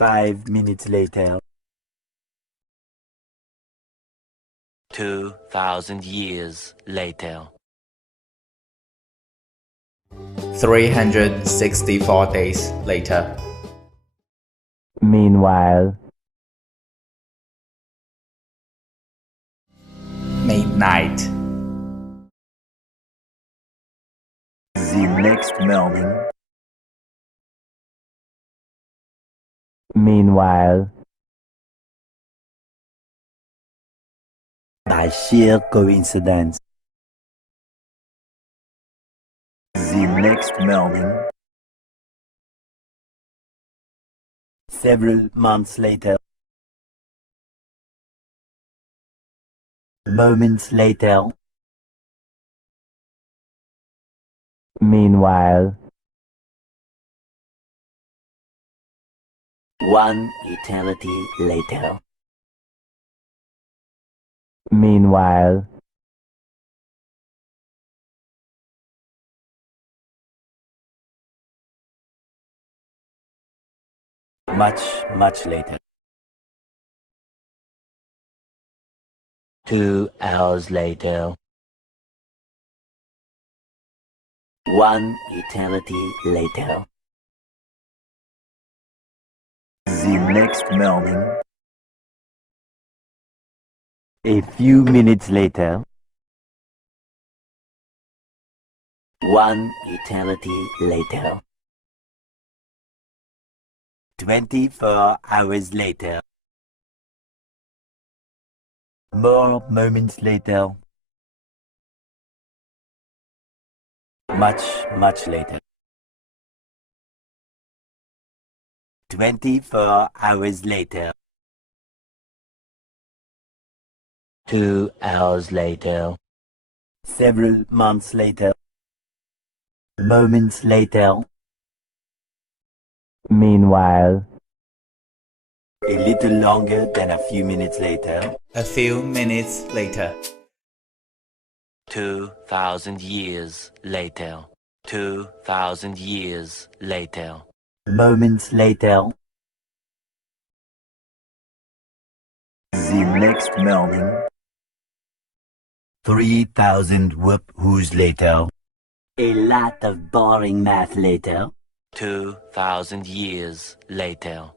5 minutes later. 2,000 years later. 364 days later. Meanwhile, midnight. the next morning. Meanwhile, by sheer coincidence, the next morning. Several months later. Moments later. Meanwhile, one eternity later. Meanwhile, much later. 2 hours later. One eternity later. The next morning. A few minutes later. One eternity later. 24 hours later. More moments later. Much later. 24 hours later. 2 hours later. Several months later. Moments later. Meanwhile, a little longer than a few minutes later. A few minutes later. 2,000 years later. 2,000 years later. Moments later. The next morning. 3,000 whoop-whoos later. A lot of boring math later. 2,000 years later.